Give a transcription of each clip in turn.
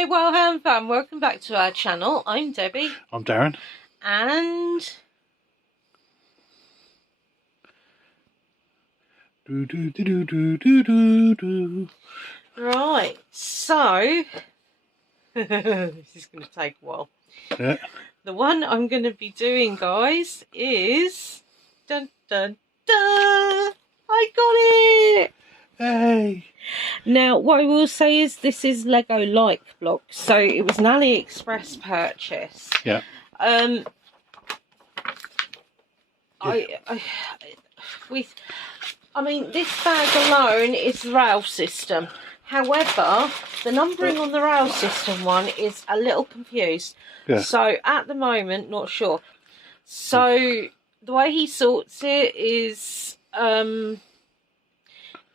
Hi, Wellham fam, welcome back to our channel. I'm Debbie. I'm Darren. And... Right, so... this is going to take a while. Yeah. The one I'm going to be doing, guys, is... Dun dun dun! I got it! Hey! Now, what I will say is this is Lego like blocks, so it was an AliExpress purchase. Yeah. I mean, this bag alone is the rail system. However, the numbering on the rail system one is a little confused. Yeah. So at the moment, not sure. So the way he sorts it is,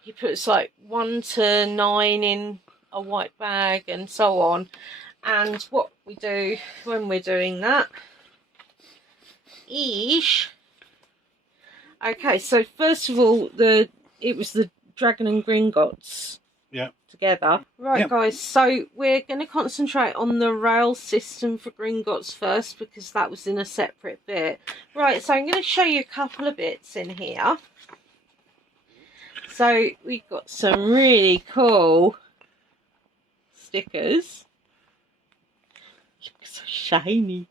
he puts like 1 to 9 in a white bag and so on. And what we do when we're doing that is... Okay, so first of all, it was the Dragon and Gringotts together. Right, guys, so we're going to concentrate on the rail system for Gringotts first because that was in a separate bit. Right, so I'm going to show you a couple of bits in here. So we've got some really cool stickers. Look, so shiny.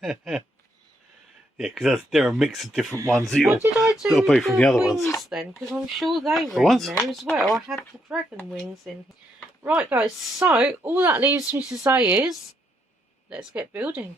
Yeah, because they're a mix of different ones that What did I do that'll be with from the the other wings ones. then? Because I'm sure they The were in ones? there as well. I had the dragon wings in. Right, guys, so all that leaves me to say is, let's get building.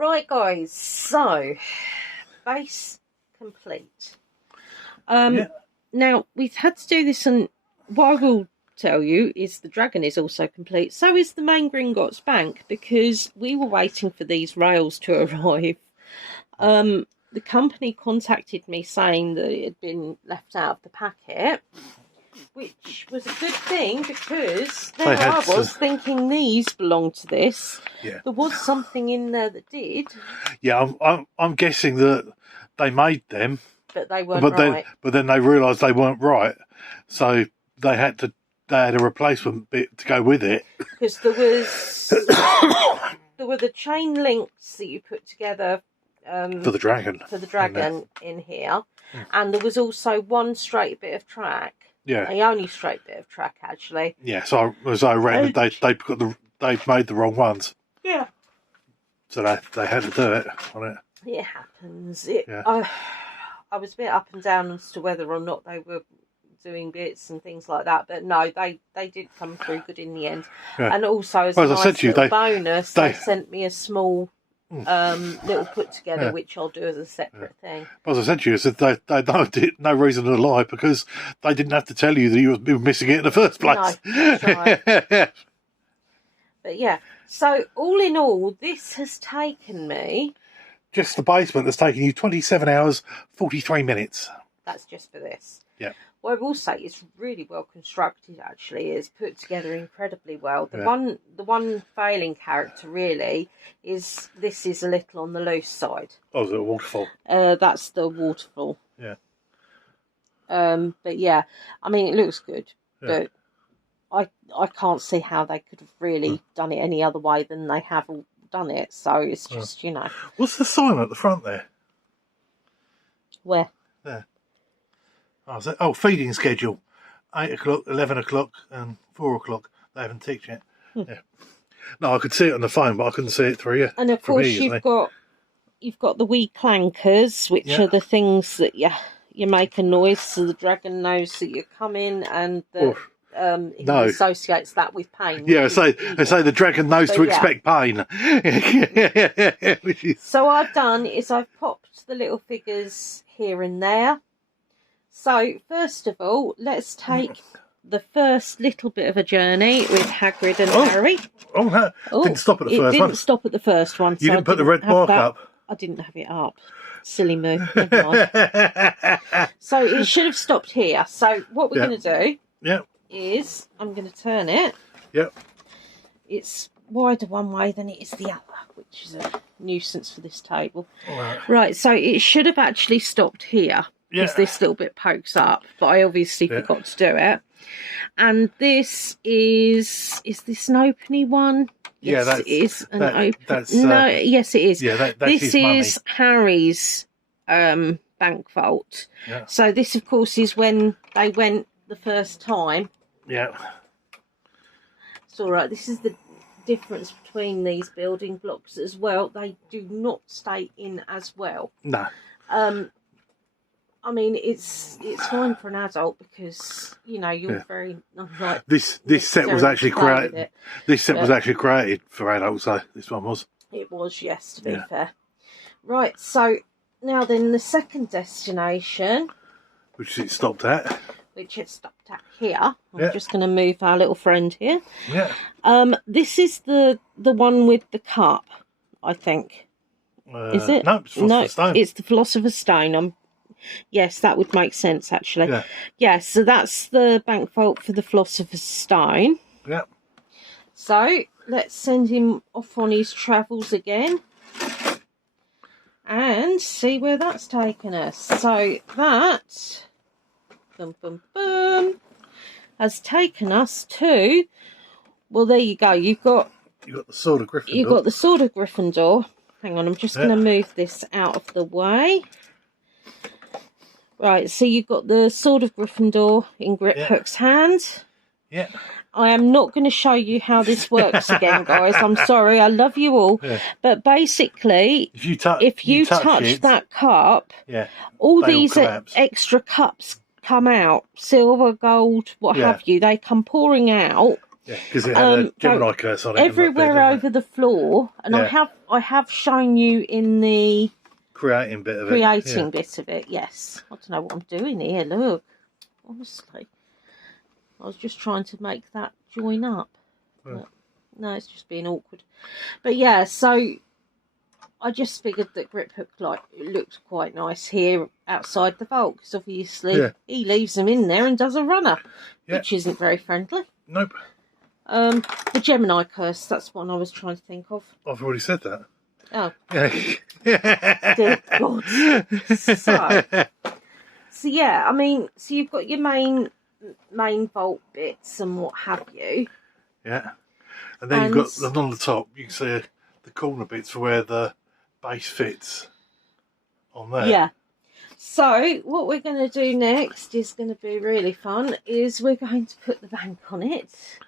Right, guys, so base complete. Now, we've had to do this, and what I will tell you is the dragon is also complete. So is the main Gringotts bank, because we were waiting for these rails to arrive. The company contacted me saying that it had been left out of the packet, which was a good thing, because there I was thinking these belonged to this. Yeah. There was something in there that did. Yeah, I'm guessing that they made them, but they weren't right. But then they realised they weren't right, so they had a replacement bit to go with it. Because there were the chain links that you put together for the dragon. In here, and there was also one straight bit of track. Yeah, the only straight bit of track actually. Yeah, so as I read, they made the wrong ones. Yeah. So they had to do it on it. It happens. I was a bit up and down as to whether or not they were doing bits and things like that, but no, they did come through good in the end. Yeah. And also, as a nice little bonus, they sent me a small little put together, which I'll do as a separate thing. As I said to you, they no reason to lie, because they didn't have to tell you that you were missing it in the first place. No, that's right. But yeah, so all in all, this has taken me... Just the basement has taken you 27 hours, 43 minutes. That's just for this. Yeah. What I will say is really well constructed, actually. It's put together incredibly well. The one failing character, really, is this is a little on the loose side. Oh, is it a waterfall? That's the waterfall. Yeah. But yeah, I mean, it looks good, but I can't see how they could have really done it any other way than they have done it. So it's just, you know. What's the sign at the front there? Where? There. Oh, feeding schedule. 8 o'clock, 11 o'clock and 4 o'clock. They haven't ticked yet. Yeah. No, I could see it on the phone, but I couldn't see it through you. And of course you've got the wee clankers, which are the things that you make a noise so the dragon knows that you're coming, and that he associates that with pain. Yeah, I say the dragon knows to expect pain. So I've done is I've popped the little figures here and there. So first of all, let's take the first little bit of a journey with Hagrid and Harry. Oh, no. Didn't stop at the first one. It didn't stop at the first one. You didn't put the red mark up? I didn't have it up. Silly move. Never mind. So it should have stopped here. So what we're going to do is I'm going to turn it. Yep. It's wider one way than it is the other, which is a nuisance for this table. Right. Right, so it should have actually stopped here. Because this little bit pokes up, but I obviously forgot to do it. And this is this an openy one? Yes, it is an open. Yes, it is. Yeah, that's this is Harry's bank vault. Yeah. So this, of course, is when they went the first time. Yeah. It's all right. This is the difference between these building blocks as well. They do not stay in as well. No. I mean, it's fine for an adult because you're very like this set was actually created. This set was actually created for adults. So this one was. It was, yes. To be fair. Right. So now then, the second destination, which it stopped at. which is stuck at here. I'm just going to move our little friend here. Yeah. This is the one with the cup, I think. Is it? No, it's Philosopher's Stone. It's the Philosopher's Stone. Yes, that would make sense, actually. Yeah. Yeah, so that's the bank vault for the Philosopher's Stone. Yeah. So, let's send him off on his travels again. And see where that's taken us. So, that... Boom, boom, boom. Has taken us to... Well, there you go. You've got the Sword of Gryffindor. You've got the Sword of Gryffindor. Hang on, I'm just going to move this out of the way. Right, so you've got the Sword of Gryffindor in Griphook's hand. Yeah. I am not going to show you how this works again, guys. I'm sorry, I love you all. Yeah. But basically, if you touch that cup, all these extra cups come out. Silver, gold, what have you. They come pouring out. Yeah, because it had a Gemini curse on it. Everywhere over the floor. And I have shown you in the... Creating bit of it, yes. I don't know what I'm doing here, look. Honestly. I was just trying to make that join up. But no, it's just being awkward. But yeah, so I just figured that Griphook looked quite nice here outside the vault. Because obviously he leaves them in there and does a runner. Which isn't very friendly. Nope. The Gemini curse, that's one I was trying to think of. I've already said that. Oh. Yeah. Dear God. So yeah, I mean, so you've got your main vault bits and what have you. Yeah. And then you've got, on the top, you can see the corner bits for where the base fits on there. Yeah. So, what we're going to do next is going to be really fun, is we're going to put the bank on it.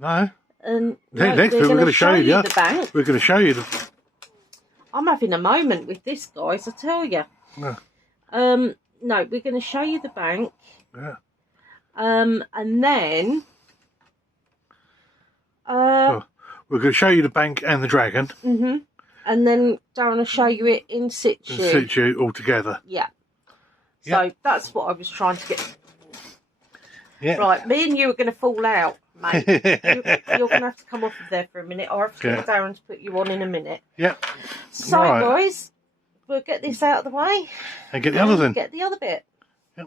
No. And next we're going to show you the bank. We're going to show you the... I'm having a moment with this, guys, I tell you. No. No, we're going to show you the bank. Yeah. And then... we're going to show you the bank and the dragon. Mm-hmm. And then Darren will show you it in situ. In situ all together. Yeah. So that's what I was trying to get. Yeah. Right, me and you are going to fall out, mate. You're going to have to come off of there for a minute. I'll have to get Darren to put you on in a minute. Yeah. So, guys, we'll get this out of the way. And get the others in. Get the other bit. Yep.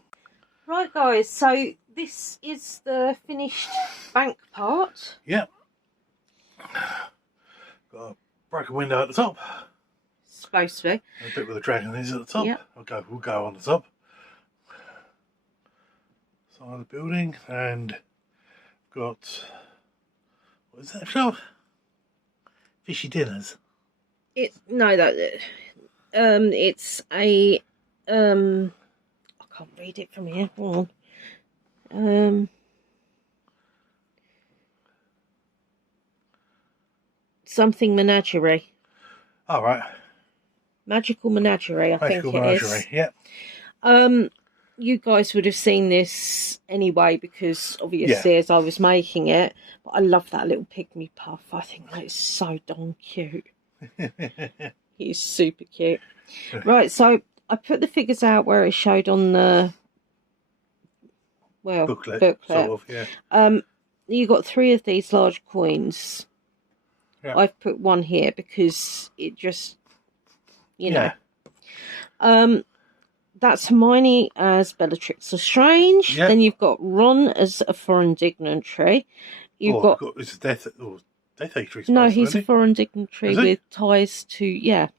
Right, guys, so this is the finished bank part. Yep. Got a broken window at the top. Supposed to be. A bit where the dragon is at the top. Yep. We'll go on the top. Side of the building, and got, what is that shop? Fishy Dinners. It's a I can't read it from here. Hold on. Something menagerie. All right. Magical menagerie, I think it is. Yeah. You guys would have seen this anyway because obviously as I was making it. But I love that little pygmy puff. I think that is so darn cute. He's super cute. Right, so I put the figures out where it showed on the booklet. Sort of, yeah. You got 3 of these large coins. Yeah. I've put one here because it just, you know. That's Hermione as Bellatrix Lestrange. Yep. Then you've got Ron as a foreign dignitary. You've got it's Death Eater. No, he's a foreign dignitary with ties to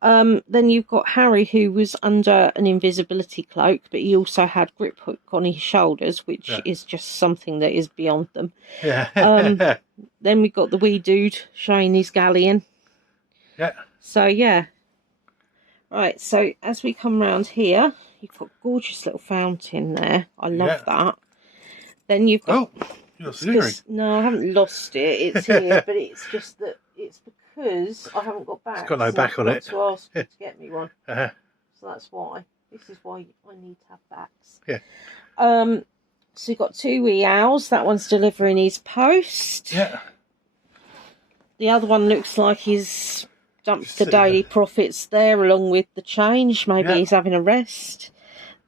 Then you've got Harry, who was under an invisibility cloak, but he also had Griphook on his shoulders, which is just something that is beyond them. Yeah. Then we've got the wee dude showing his galleon. Yeah. So right, so as we come round here, you've got a gorgeous little fountain there. I love that. Then you've got... Oh, you lost the earring. No, I haven't lost it. It's here, but it's just that it's because I haven't got back. It's got no back on it. To ask you to get me one. So that's why. This is why I need to have backs. Yeah. So you've got 2 wee owls. That one's delivering his post. Yeah. The other one looks like he's dumped the daily profits there along with the change. Maybe he's having a rest.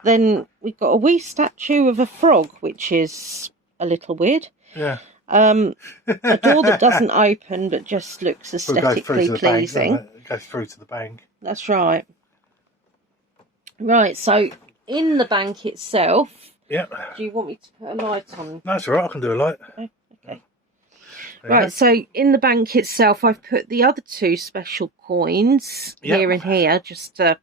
Then we've got a wee statue of a frog, which is a little weird. Yeah. A door that doesn't open but just looks aesthetically pleasing. It goes through to the bank. That's right. Right, so in the bank itself, do you want me to put a light on? No, that's all right, I can do a light. Okay. Right, so in the bank itself, I've put the other 2 special coins here and here, just to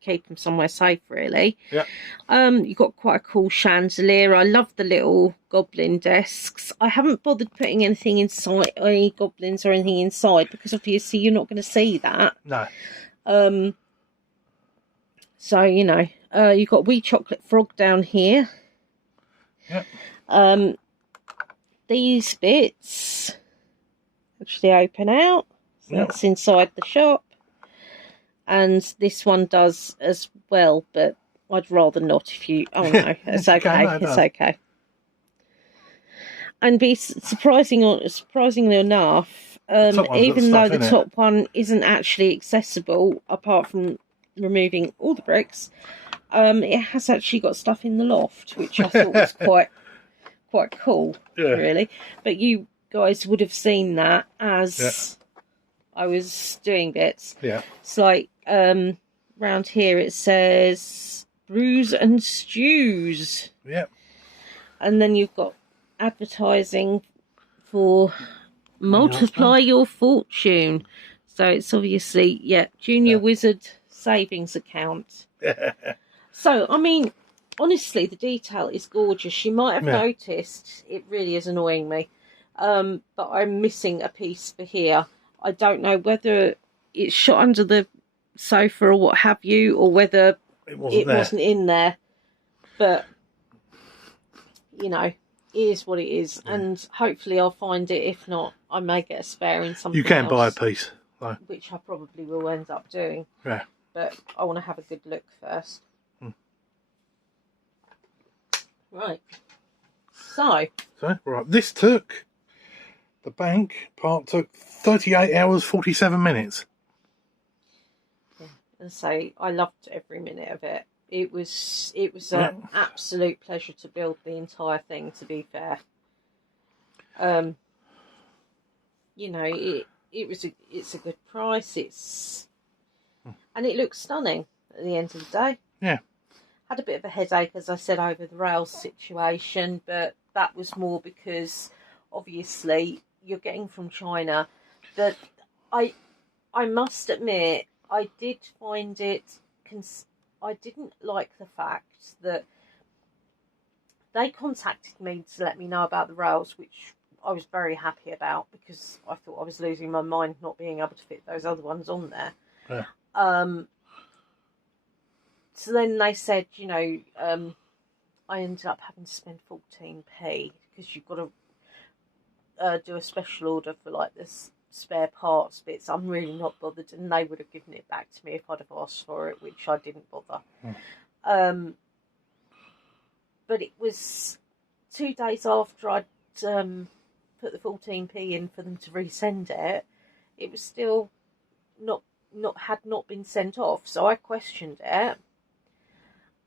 keep them somewhere safe, really. You've got quite a cool chandelier. I love the little goblin desks. I haven't bothered putting anything inside, any goblins or anything inside, because obviously you're not going to see that. No. So, you know, you've got a wee chocolate frog down here. These bits actually open out. So that's inside the shop. And this one does as well, but I'd rather not if you... Oh, no, it's okay. It's okay. And surprisingly enough, even though the top one isn't actually accessible, apart from removing all the bricks, it has actually got stuff in the loft, which I thought was quite cool, really. But you guys would have seen that as I was doing bits. It's like round here it says brews and stews. And then you've got advertising for multiply your fortune. So it's obviously Junior Wizard savings account. So I mean, honestly, the detail is gorgeous. You might have noticed it really is annoying me, but I'm missing a piece for here. I don't know whether it's shot under the sofa or what have you, or whether it wasn't in there. But, you know, it is what it is. And hopefully I'll find it. If not, I may get a spare in something else. You can buy a piece. Right. Which I probably will end up doing. But I want to have a good look first. Right. So, right. This took... The bank part took 38 hours, 47 minutes. And so I loved every minute of it. It was an absolute pleasure to build the entire thing, to be fair. You know, it's a good price. And it looks stunning at the end of the day. Had a bit of a headache, as I said, over the rails situation, but that was more because obviously you're getting from China. That I must admit, I did find it. I didn't like the fact that they contacted me to let me know about the rails, which I was very happy about, because I thought I was losing my mind not being able to fit those other ones on there. So then they said, you know, I ended up having to spend 14p because you've got to do a special order for like this spare parts bits. I'm really not bothered, and they would have given it back to me if I'd have asked for it, which I didn't bother. But it was 2 days after I'd put the 14p in for them to resend it. It was still had not been sent off, so I questioned it.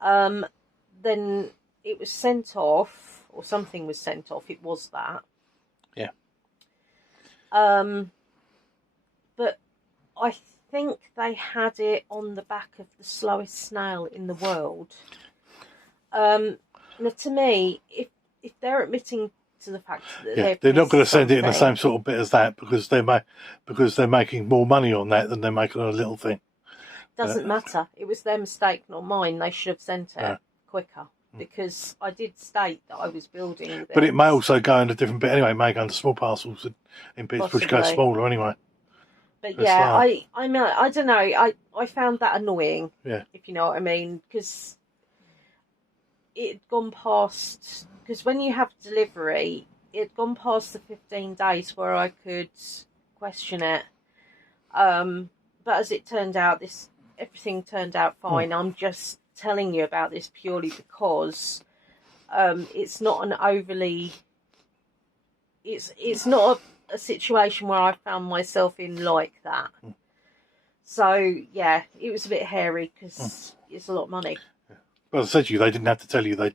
Then it was sent off, or something was sent off. It was that. But I think they had it on the back of the slowest snail in the world. Now, to me, if they're admitting to the fact that they're not going to send it in the same sort of bit as that, because they're making more money on that than they're making on a little thing. Doesn't matter. It was their mistake, not mine. They should have sent it quicker, because I did state that I was building this. But it may also go in a different bit anyway. It may go into small parcels in bits which go smaller anyway. But yeah, I don't know. I found that annoying. If you know what I mean, because it had gone past. Because when you have delivery, it had gone past the 15 days where I could question it. But as it turned out, everything turned out fine. I'm just telling you about this purely because it's not an overly. It's not a situation where I found myself in like that. So yeah, it was a bit hairy because it's a lot of money. Well, I said to you, they didn't have to tell you they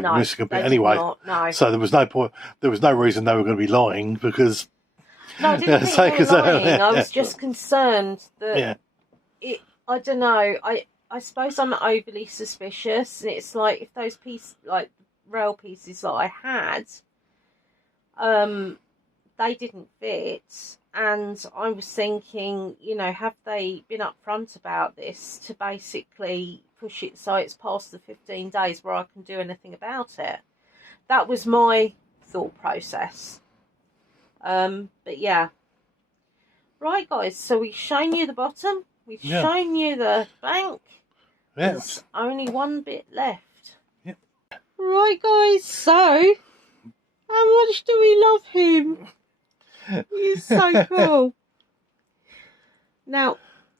were missing a bit anyway. No. So there was no point. There was no reason they were going to be lying because. No, I didn't think they were lying. I was just concerned that I don't know. I suppose I'm overly suspicious, and it's like if those rail pieces that I had, they didn't fit, and I was thinking, have they been upfront about this to basically push it so it's past the 15 days where I can do anything about it? That was my thought process. But yeah. Right, guys, so we've shown you the bottom, we've shown you the bank. There's only one bit left. Yep. Right, guys, so how much do we love him? He's so cool. Now,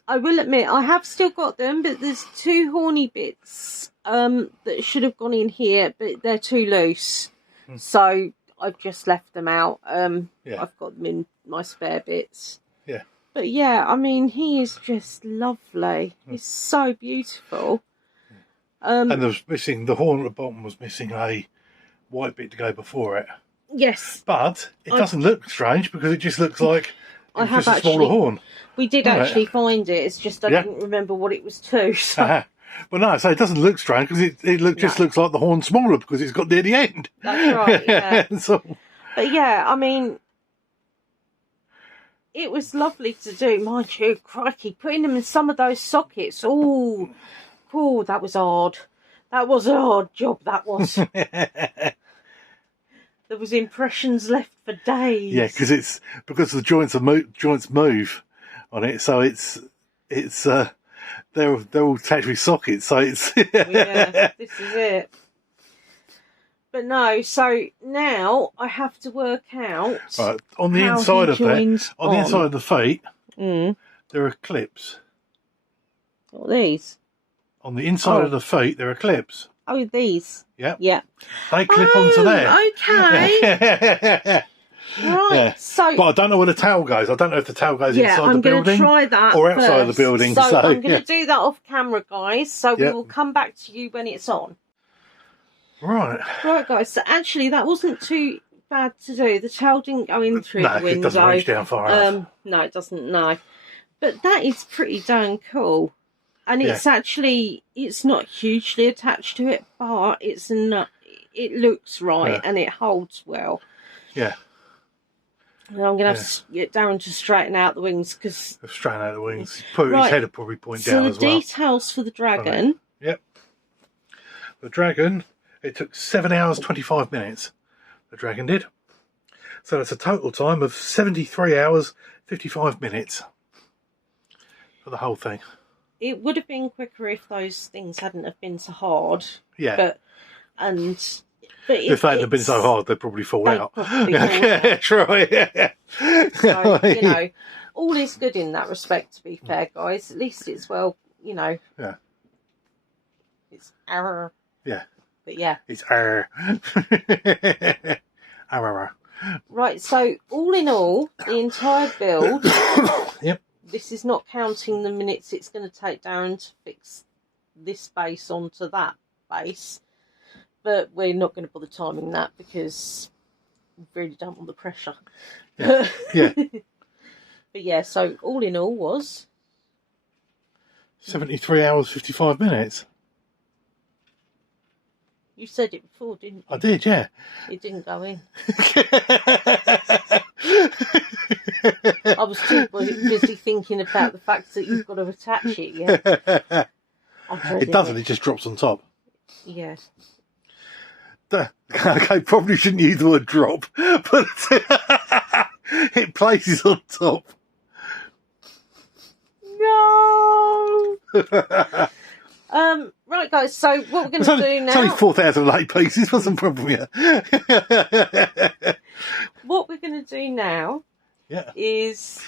I will admit, I have still got them, but there's 2 horny bits that should have gone in here, but they're too loose. So I've just left them out. I've got them in my spare bits. Yeah. But yeah, I mean, he is just lovely. He's so beautiful. And there was missing, the horn at the bottom was missing a white bit to go before it. Yes. But it doesn't look strange because it just looks like just a smaller horn. We did actually find it. It's just I didn't remember what it was to. So. Well, no, so it doesn't look strange because it just looks like the horn smaller because it's got near the end. That's right, yeah. So. But yeah, I mean, it was lovely to do. Mind you, crikey, putting them in some of those sockets. Oh, that was hard. That was a hard job, that was. There was impressions left for days. Yeah, because the joints move on it, so it's they're all attached with sockets, so it's yeah, this is it. But no, so now I have to work out on the inside of the feet. There are clips. What are these? On the inside of the feet, there are clips. Oh, these. Yeah. Yeah. They clip onto there. Okay. Right. Yeah. So, but I don't know where the towel goes. I don't know if the towel goes inside the building. I'm going to try that or outside of the building. So I'm going to do that off camera, guys. So we will come back to you when it's on. Right. Right, guys. So actually, that wasn't too bad to do. The towel didn't go in through the window. It doesn't reach down far enough. No, it doesn't. No. But that is pretty darn cool. And it's actually, it's not hugely attached to it, but it's not, it looks right and it holds well. Yeah. And I'm going to have to get Darren to straighten out the wings because... Straighten out the wings. His head will probably point down as well. So the details for the dragon... Right. Yep. The dragon, it took 7 hours, 25 minutes. The dragon did. So that's a total time of 73 hours, 55 minutes for the whole thing. It would have been quicker if those things hadn't have been so hard. Yeah. But if they hadn't been so hard, they'd probably fall out. Yeah, true. Yeah. So, you know, all is good in that respect, to be fair, guys. At least it's well, you know. Yeah. It's error. Yeah. But yeah. It's error. Error. Right, so all in all, the entire build. Yep. This is not counting the minutes it's going to take Darren to fix this base onto that base. But we're not going to bother timing that because we really don't want the pressure. Yeah. Yeah. But yeah, so all in all was 73 hours, 55 minutes. You said it before, didn't you? I did, yeah. It didn't go in. I was too busy thinking about the fact that you've got to attach it, yeah. It doesn't, it just drops on top. Yes. Okay, probably shouldn't use the word drop, but it places on top. No! Right, guys, so what we're going to do now... It's only 4,008 pieces, what's the problem here? What we're going to do now is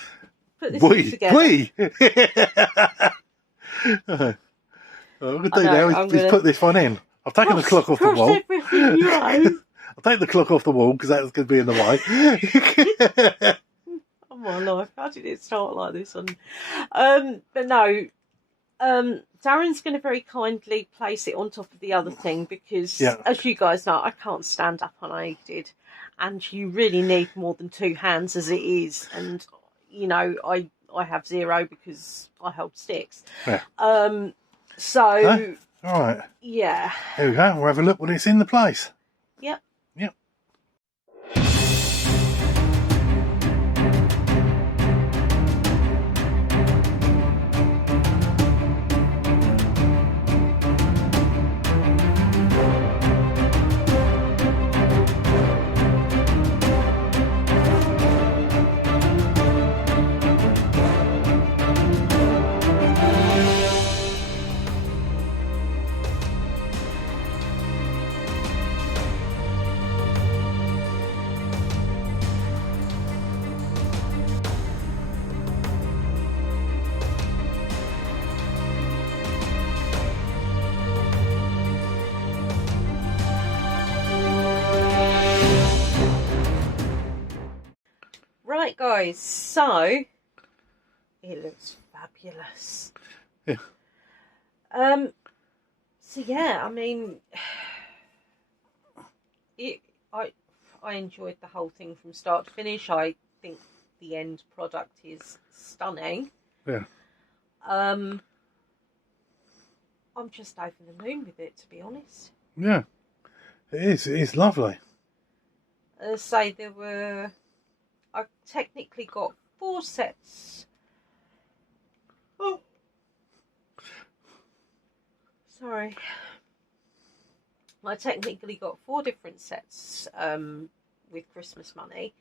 put this together. What we're going to do now is put this one in. I've taken the clock off the wall. I'll take the clock off the wall because that's going to be in the way. Oh my life, how did it start like this? But no, Darren's going to very kindly place it on top of the other thing because, as you guys know, I can't stand up unaided, and you really need more than 2 hands as it is. And you know, I have 0 because I hold sticks. Yeah. So all right. Yeah. Here we go. We'll have a look when it's in the place. Yep. Yep. Right, guys, so it looks fabulous. Yeah. So yeah, I mean, I enjoyed the whole thing from start to finish. I think the end product is stunning. Yeah. I'm just over the moon with it, to be honest. Yeah, it is. It is lovely. Say I technically got 4 sets. Oh, sorry. I technically got 4 different sets with Christmas money.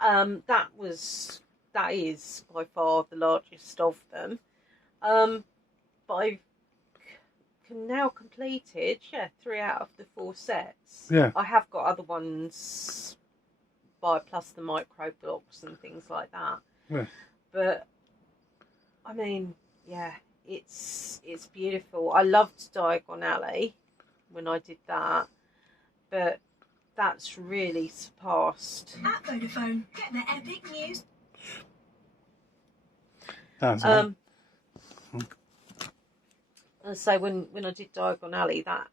That is by far the largest of them. But I've now completed 3 out of the 4 sets. Yeah. I have got other ones plus the micro blocks and things like that. Yeah. But I mean, yeah, it's beautiful. I loved Diagon Alley when I did that, but that's really surpassed. At Vodafone, get the epic news. That's So when I did Diagon Alley, that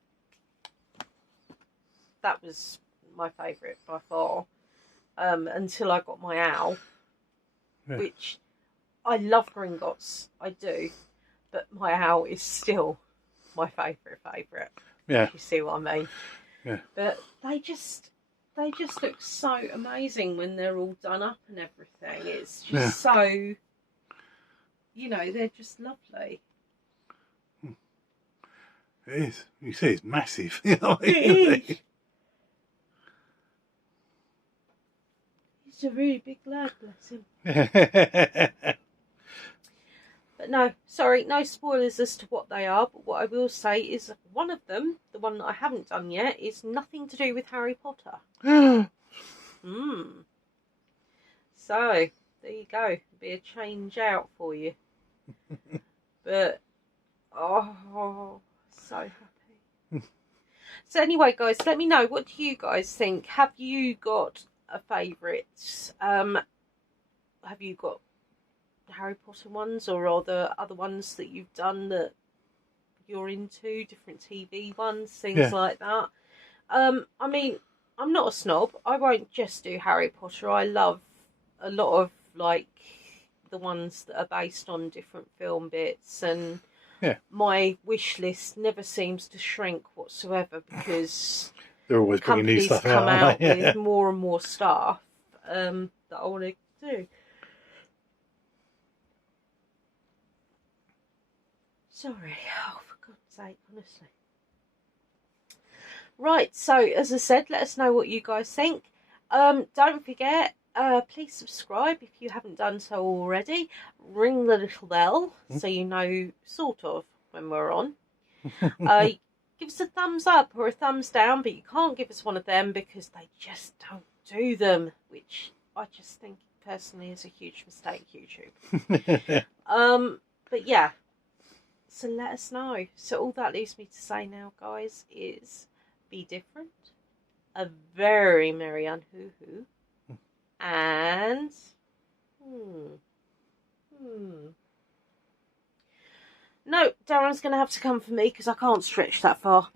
was my favourite by far. Until I got my owl, which I love Gringotts, I do, but my owl is still my favourite. Yeah. If you see what I mean. Yeah. But they just look so amazing when they're all done up and everything. It's just so, you know, they're just lovely. It is. You see, it's massive. You know, it is. He's a really big lad, bless him. But no, sorry, no spoilers as to what they are. But what I will say is one of them, the one that I haven't done yet, is nothing to do with Harry Potter. So, there you go. Be a change out for you. But, oh, so happy. So anyway, guys, let me know. What do you guys think? Have you got a favourite? Have you got Harry Potter ones, or are there other ones that you've done that you're into, different TV ones, things like that? I mean, I'm not a snob. I won't just do Harry Potter. I love a lot of like the ones that are based on different film bits, and my wish list never seems to shrink whatsoever because they're always bringing new stuff come out out with more and more stuff that I want to do. Sorry, oh, for God's sake, honestly. Right, so as I said, let us know what you guys think. Don't forget, please subscribe if you haven't done so already. Ring the little bell so you know sort of when we're on. Give us a thumbs up or a thumbs down, but you can't give us one of them because they just don't do them, which I just think personally is a huge mistake, YouTube. But yeah. So let us know. So all that leaves me to say now, guys, is be different. A very merry unhoo-hoo. And... No, Darren someone's going to have to come for me because I can't stretch that far.